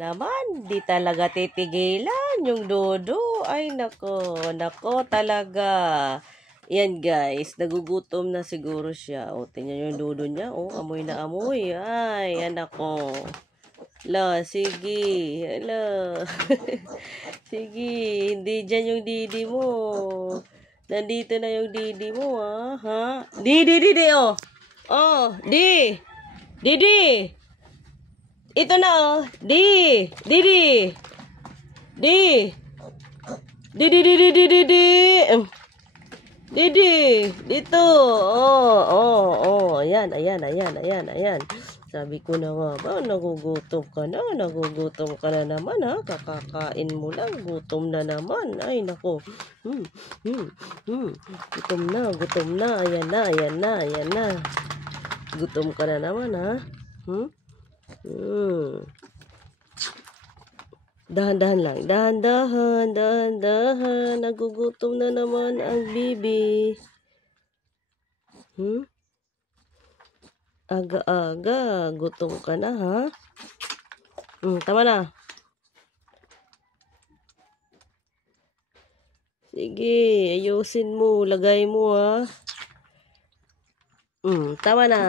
Naman, di talaga titigilan yung Dodo. Ay, nako talaga. Yan guys, nagugutom na siguro siya. O, tingnan yung Dodo niya. O, amoy na amoy. Ay, anak ko. La, sige. Ala. Sige, hindi dyan yung didi mo. Nandito na yung didi mo, ha? Didi, oh. Oh, Didi. Ito na, oh. Di. Didi. Didi. Dito. Oh. Ayan. Sabi ko na nga ba, nagugutom ka na naman, ha? Kakakain mo lang, gutom na naman. Ay, nako. Gutom na. Ayan na. Gutom ka na naman, ha? Dahan-dahan lang. Dahan-dahan. Nagugutom na naman ang bibi. Aga-aga. Gutom ka na, ha? Tama na. Sige, ayusin mo. Lagay mo, ha? Tama na.